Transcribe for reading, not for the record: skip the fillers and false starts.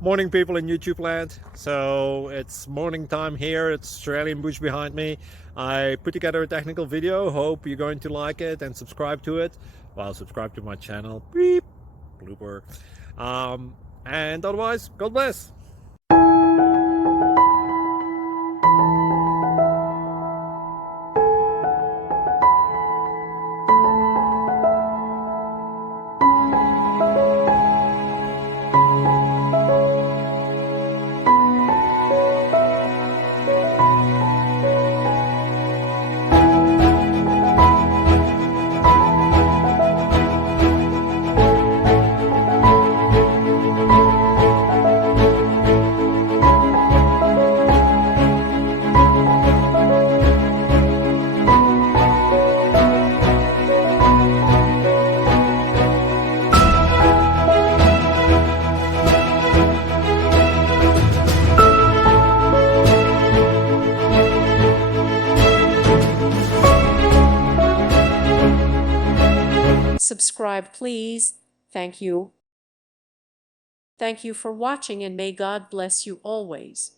Morning, people in YouTube land. So it's morning time here. It's Australian bush behind me. I put together a technical video. Hope you're going to like it and subscribe to it. Well, subscribe to my channel. Beep, blooper. And otherwise, God bless. Subscribe, please. Thank you. Thank you for watching, and may God bless you always.